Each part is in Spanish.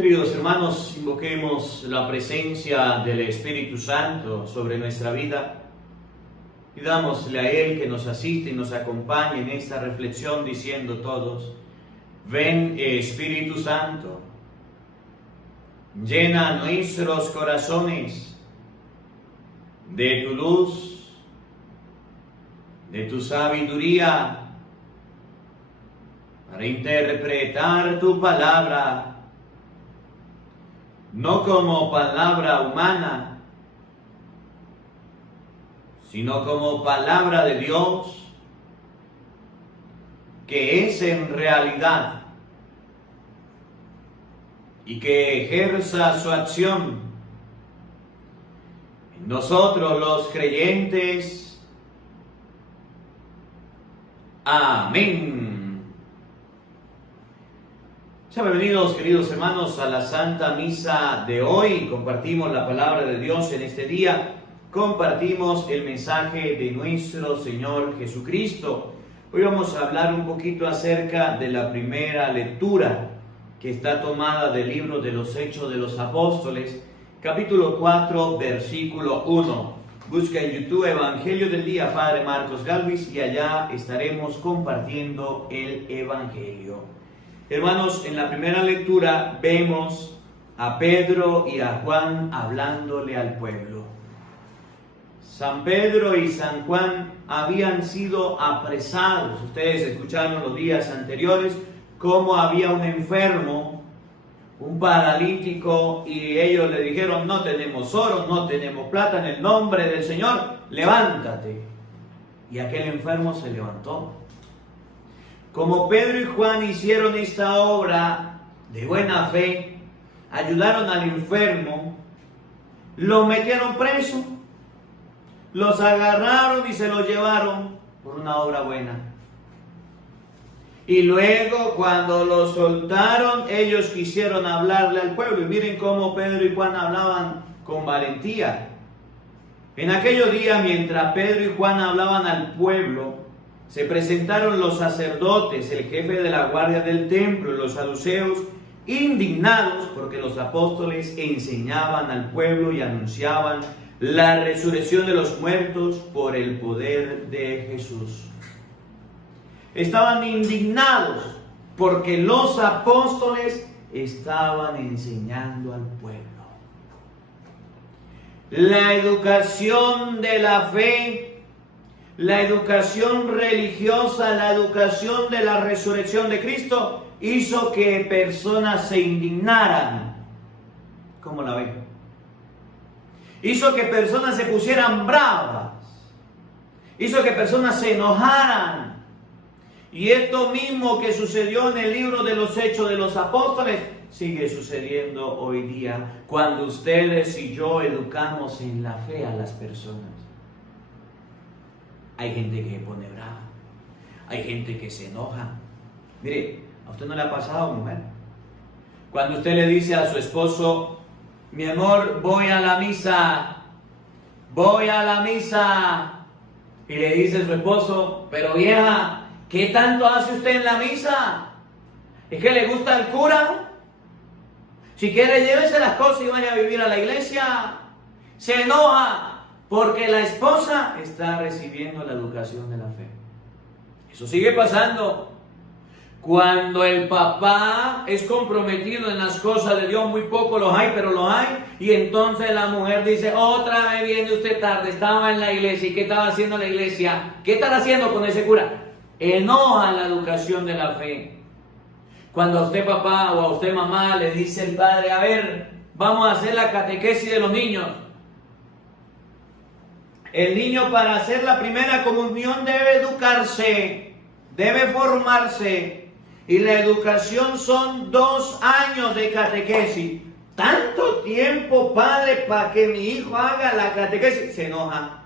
Queridos hermanos, invoquemos la presencia del Espíritu Santo sobre nuestra vida. Pidámosle a Él que nos asiste y nos acompañe en esta reflexión diciendo todos: ven Espíritu Santo, llena nuestros corazones de tu luz, de tu sabiduría, para interpretar tu palabra, no como palabra humana, sino como palabra de Dios, que es en realidad y que ejerza su acción en nosotros los creyentes. Amén. Sean bienvenidos, queridos hermanos, a la Santa Misa de hoy. Compartimos la palabra de Dios en este día. Compartimos el mensaje de nuestro Señor Jesucristo. Hoy vamos a hablar un poquito acerca de la primera lectura, que está tomada del libro de los Hechos de los Apóstoles, capítulo 4, versículo 1. Busca en YouTube Evangelio del Día Padre Marcos Galvis y allá estaremos compartiendo el Evangelio. Hermanos, en la primera lectura vemos a Pedro y a Juan hablándole al pueblo. San Pedro y San Juan habían sido apresados. Ustedes escucharon los días anteriores cómo había un enfermo, un paralítico, y ellos le dijeron: no tenemos oro, no tenemos plata, en el nombre del Señor, levántate. Y aquel enfermo se levantó. Como Pedro y Juan hicieron esta obra de buena fe, ayudaron al enfermo, lo metieron preso, los agarraron y se los llevaron por una obra buena. Y luego, cuando los soltaron, ellos quisieron hablarle al pueblo. Y miren cómo Pedro y Juan hablaban con valentía. En aquellos días, mientras Pedro y Juan hablaban al pueblo, se presentaron los sacerdotes, el jefe de la guardia del templo y los saduceos, indignados porque los apóstoles enseñaban al pueblo y anunciaban la resurrección de los muertos por el poder de Jesús. Estaban indignados porque los apóstoles estaban enseñando al pueblo. La educación de la fe, la educación religiosa, la educación de la resurrección de Cristo hizo que personas se indignaran. ¿Cómo la ven? Hizo que personas se pusieran bravas. Hizo que personas se enojaran. Y esto mismo que sucedió en el libro de los Hechos de los Apóstoles sigue sucediendo hoy día cuando ustedes y yo educamos en la fe a las personas. Hay gente que se pone brava, hay gente que se enoja. Mire, ¿a usted no le ha pasado, mujer? Cuando usted le dice a su esposo: mi amor, voy a la misa, y le dice su esposo: pero vieja, ¿qué tanto hace usted en la misa? ¿Es que le gusta el cura? Si quiere, llévese las cosas y vaya a vivir a la iglesia. Se enoja porque la esposa está recibiendo la educación de la fe. Eso sigue pasando. Cuando el papá es comprometido en las cosas de Dios, muy poco los hay, pero los hay. Y entonces la mujer dice: otra vez viene usted tarde, estaba en la iglesia. ¿Y qué estaba haciendo en la iglesia? ¿Qué están haciendo con ese cura? Enoja la educación de la fe. Cuando a usted papá o a usted mamá le dice el padre: a ver, vamos a hacer la catequesis de los niños. El niño, para hacer la primera comunión, debe educarse, debe formarse. Y la educación son 2 años de catequesis. ¿Tanto tiempo, padre, para que mi hijo haga la catequesis? Se enoja.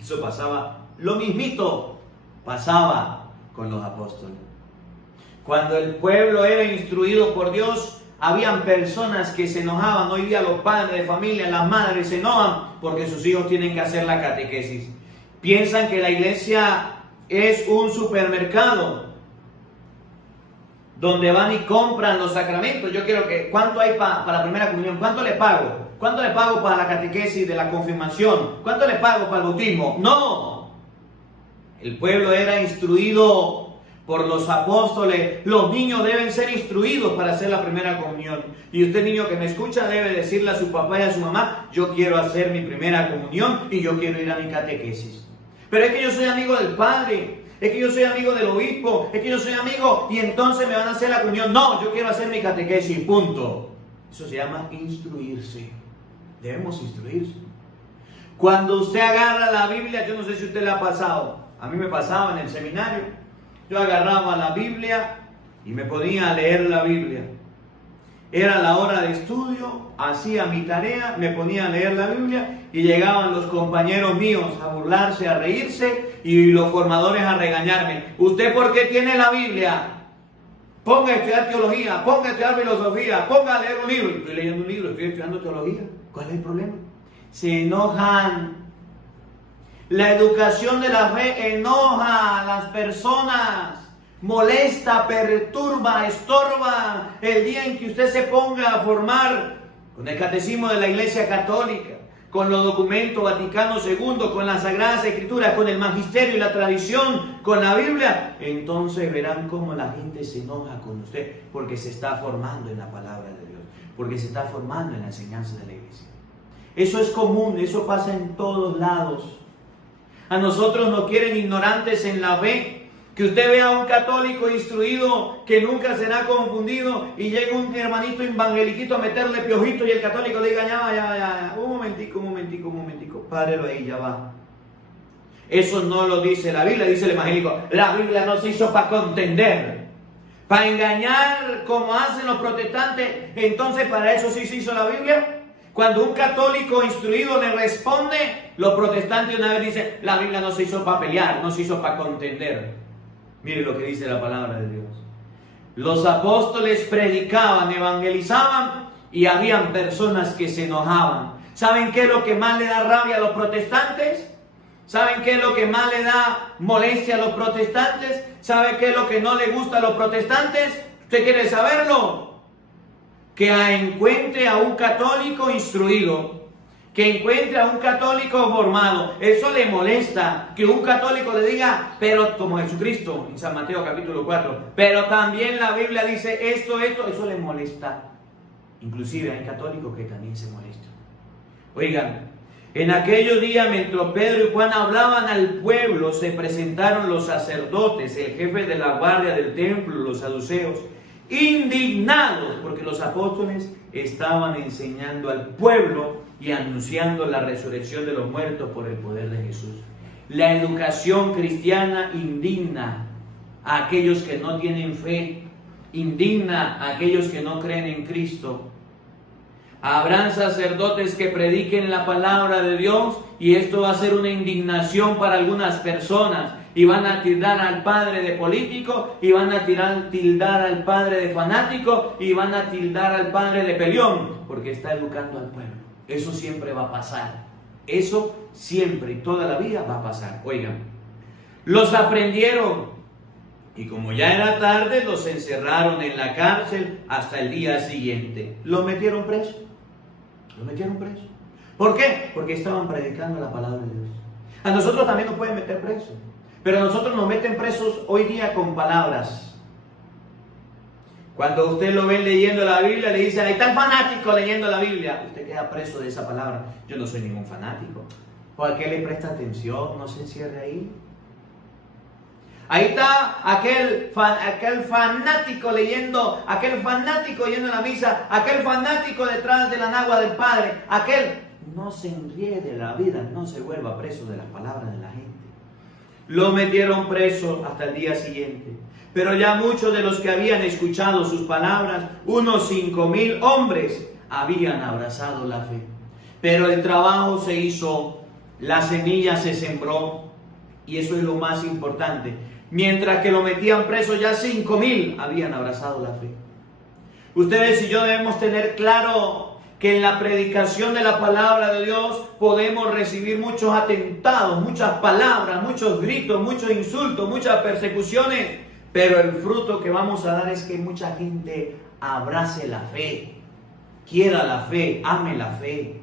Eso pasaba, lo mismito pasaba con los apóstoles. Cuando el pueblo era instruido por Dios, habían personas que se enojaban. Hoy día los padres de familia, las madres se enojan porque sus hijos tienen que hacer la catequesis. Piensan que la iglesia es un supermercado donde van y compran los sacramentos. Yo quiero que, ¿cuánto hay para la primera comunión? ¿Cuánto le pago? ¿Cuánto le pago para la catequesis de la confirmación? ¿Cuánto le pago para el bautismo? No. El pueblo era instruido por los apóstoles. Los niños deben ser instruidos para hacer la primera comunión. Y usted, niño que me escucha, debe decirle a su papá y a su mamá: yo quiero hacer mi primera comunión y yo quiero ir a mi catequesis. Pero es que yo soy amigo del padre, es que yo soy amigo del obispo, es que yo soy amigo y entonces me van a hacer la comunión. No, yo quiero hacer mi catequesis, punto. Eso se llama instruirse. Debemos instruirse. Cuando usted agarra la Biblia, yo no sé si a usted le ha pasado, a mí me pasaba en el seminario, yo agarraba la Biblia y me ponía a leer la Biblia. Era la hora de estudio, hacía mi tarea, me ponía a leer la Biblia y llegaban los compañeros míos a burlarse, a reírse y los formadores a regañarme. ¿Usted por qué tiene la Biblia? Ponga a estudiar teología, ponga a estudiar filosofía, ponga a leer un libro. Estoy leyendo un libro, estoy estudiando teología. ¿Cuál es el problema? Se enojan. La educación de la fe enoja a las personas. Molesta, perturba, estorba el día en que usted se ponga a formar con el catecismo de la Iglesia Católica, con los documentos Vaticano II, con las Sagradas Escrituras, con el magisterio y la tradición, con la Biblia. Entonces verán cómo la gente se enoja con usted porque se está formando en la palabra de Dios, porque se está formando en la enseñanza de la Iglesia. Eso es común, eso pasa en todos lados. A nosotros nos quieren ignorantes en la fe. Que usted vea a un católico instruido que nunca será confundido y llega un hermanito evangeliquito a meterle piojito y el católico le diga: ya, un momentico, párelo ahí, ya va. Eso no lo dice la Biblia, dice el evangélico. La Biblia no se hizo para contender, para engañar como hacen los protestantes. Entonces, para eso sí se hizo la Biblia. Cuando un católico instruido le responde, los protestantes una vez dicen: la Biblia no se hizo para pelear, no se hizo para contender. Mire lo que dice la palabra de Dios. Los apóstoles predicaban, evangelizaban y habían personas que se enojaban. ¿Saben qué es lo que más le da rabia a los protestantes? ¿Saben qué es lo que más le da molestia a los protestantes? ¿Saben qué es lo que no le gusta a los protestantes? ¿Usted quiere saberlo? Que encuentre a un católico instruido, que encuentre a un católico formado. Eso le molesta, que un católico le diga: pero como Jesucristo en San Mateo capítulo 4, pero también la Biblia dice esto, eso le molesta. Inclusive hay católicos que también se molestan. Oigan, en aquellos días, mientras Pedro y Juan hablaban al pueblo, se presentaron los sacerdotes, el jefe de la guardia del templo, los saduceos, indignados porque los apóstoles estaban enseñando al pueblo y anunciando la resurrección de los muertos por el poder de Jesús. La educación cristiana indigna a aquellos que no tienen fe, indigna a aquellos que no creen en Cristo. Habrán sacerdotes que prediquen la palabra de Dios y esto va a ser una indignación para algunas personas. Y van a tildar al padre de político, y van a tildar al padre de fanático, y van a tildar al padre de peleón, porque está educando al pueblo. Eso siempre va a pasar. Eso siempre y toda la vida va a pasar. Oigan, los aprendieron, y como ya era tarde, los encerraron en la cárcel hasta el día siguiente. Los metieron preso. Los metieron preso. ¿Por qué? Porque estaban predicando la palabra de Dios. A nosotros también nos pueden meter presos. Pero a nosotros nos meten presos hoy día con palabras. Cuando usted lo ve leyendo la Biblia, le dicen: ahí está el fanático leyendo la Biblia. Usted queda preso de esa palabra. Yo no soy ningún fanático. ¿Por qué le presta atención? No se encierre ahí. Ahí está aquel fanático leyendo, aquel fanático yendo a la misa, aquel fanático detrás de la nagua del Padre, no se enriede la vida, no se vuelva preso de las palabras de la gente. Lo metieron preso hasta el día siguiente. Pero ya muchos de los que habían escuchado sus palabras, unos 5,000 hombres, habían abrazado la fe. Pero el trabajo se hizo, la semilla se sembró, y eso es lo más importante. Mientras que lo metían preso, ya 5,000 habían abrazado la fe. Ustedes y yo debemos tener claro que en la predicación de la palabra de Dios podemos recibir muchos atentados, muchas palabras, muchos gritos, muchos insultos, muchas persecuciones, Pero el fruto que vamos a dar es que mucha gente abrace la fe, quiera la fe, ame la fe.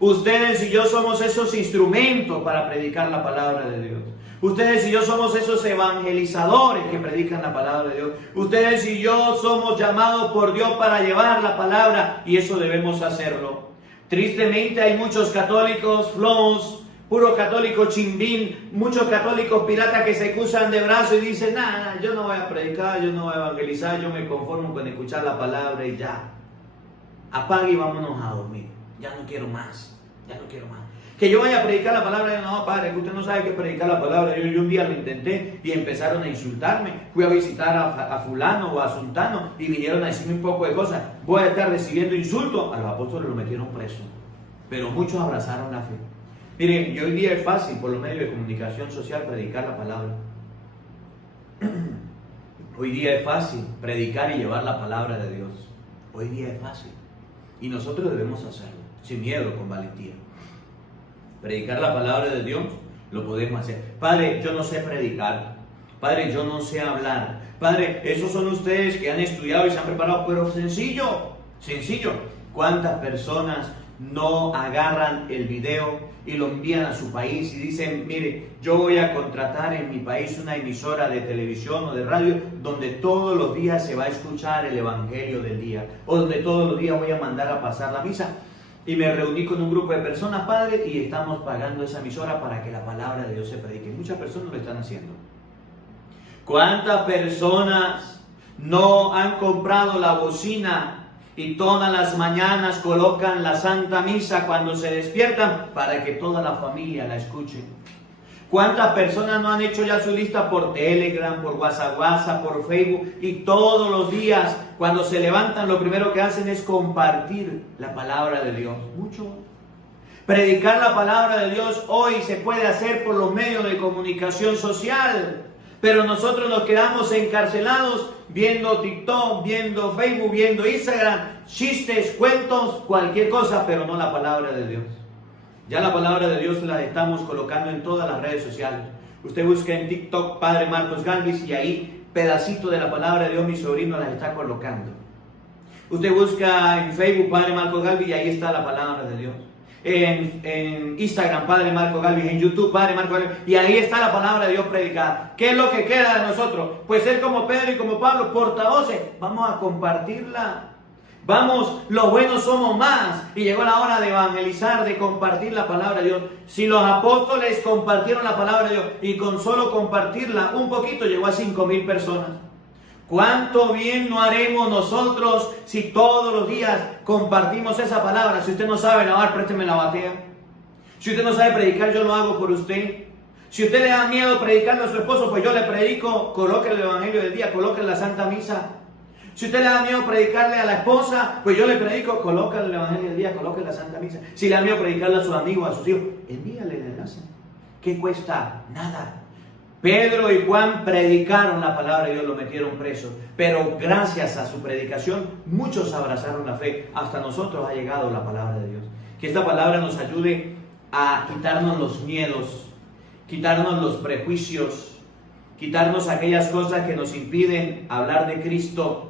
Ustedes y yo somos esos instrumentos para predicar la palabra de Dios. Ustedes y yo somos esos evangelizadores que predican la palabra de Dios. Ustedes y yo somos llamados por Dios para llevar la palabra, y eso debemos hacerlo. Tristemente hay muchos católicos flojos, puro católico chimbín, muchos católicos piratas que se cruzan de brazos y dicen, nada, yo no voy a predicar, yo no voy a evangelizar, yo me conformo con escuchar la palabra y ya. Apague y vámonos a dormir. Ya no quiero más, ya no quiero más. Que yo vaya a predicar la palabra, no, padre, que usted no sabe qué predicar la palabra. Yo un día lo intenté y empezaron a insultarme. Fui a visitar a fulano o a sultano y vinieron a decirme un poco de cosas. Voy a estar recibiendo insultos. A los apóstoles lo metieron preso, pero muchos abrazaron la fe. Miren, y hoy día es fácil por los medios de comunicación social predicar la palabra. Hoy día es fácil predicar y llevar la palabra de Dios. Hoy día es fácil. Y nosotros debemos hacerlo, sin miedo, con valentía. Predicar la palabra de Dios, lo podemos hacer. Padre, yo no sé predicar. Padre, yo no sé hablar. Padre, esos son ustedes que han estudiado y se han preparado, pero sencillo, sencillo. ¿Cuántas personas no agarran el video y lo envían a su país y dicen, mire, yo voy a contratar en mi país una emisora de televisión o de radio donde todos los días se va a escuchar el evangelio del día, o donde todos los días voy a mandar a pasar la misa? Y me reuní con un grupo de personas, padre, y estamos pagando esa emisora para que la palabra de Dios se predique. Muchas personas lo están haciendo. ¿Cuántas personas no han comprado la bocina y todas las mañanas colocan la Santa Misa cuando se despiertan para que toda la familia la escuche? ¿Cuántas personas no han hecho ya su lista por Telegram, por WhatsApp, por Facebook? Y todos los días, cuando se levantan, lo primero que hacen es compartir la palabra de Dios. Mucho. Predicar la palabra de Dios hoy se puede hacer por los medios de comunicación social. Pero nosotros nos quedamos encarcelados viendo TikTok, viendo Facebook, viendo Instagram, chistes, cuentos, cualquier cosa, pero no la palabra de Dios. Ya la palabra de Dios la estamos colocando en todas las redes sociales. Usted busca en TikTok Padre Marcos Galvis y ahí pedacito de la palabra de Dios, mi sobrino las está colocando. Usted busca en Facebook Padre Marcos Galvis y ahí está la palabra de Dios. En Instagram Padre Marcos Galvis, en YouTube Padre Marcos Galvis, y ahí está la palabra de Dios predicada. ¿Qué es lo que queda de nosotros? Pues ser como Pedro y como Pablo, portavoces. Vamos a compartirla. Vamos, los buenos somos más. Y llegó la hora de evangelizar, de compartir la palabra de Dios. Si los apóstoles compartieron la palabra de Dios y con solo compartirla un poquito llegó a 5,000 personas, ¿cuánto bien no haremos nosotros si todos los días compartimos esa palabra? Si usted no sabe lavar, présteme la batea. Si usted no sabe predicar, yo lo hago por usted. Si usted le da miedo predicarle a su esposo, pues yo le predico, coloque el evangelio del día, coloque la Santa Misa. Si usted le da miedo predicarle a la esposa, pues yo le predico, coloque el evangelio del día, coloque la Santa Misa. Si le da miedo predicarle a sus amigos, a sus hijos, envíale el enlace. ¿Qué cuesta? Nada. Pedro y Juan predicaron la palabra de Dios, lo metieron preso, pero gracias a su predicación muchos abrazaron la fe. Hasta nosotros ha llegado la palabra de Dios. Que esta palabra nos ayude a quitarnos los miedos, quitarnos los prejuicios, quitarnos aquellas cosas que nos impiden hablar de Cristo,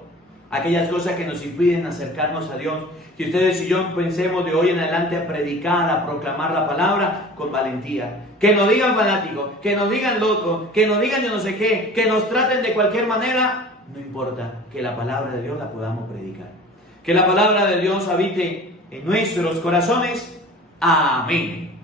aquellas cosas que nos impiden acercarnos a Dios. Que ustedes y yo pensemos de hoy en adelante a predicar, a proclamar la palabra con valentía. Que nos digan fanáticos, que nos digan locos, que nos digan yo no sé qué, que nos traten de cualquier manera, no importa, que la palabra de Dios la podamos predicar. Que la palabra de Dios habite en nuestros corazones. Amén.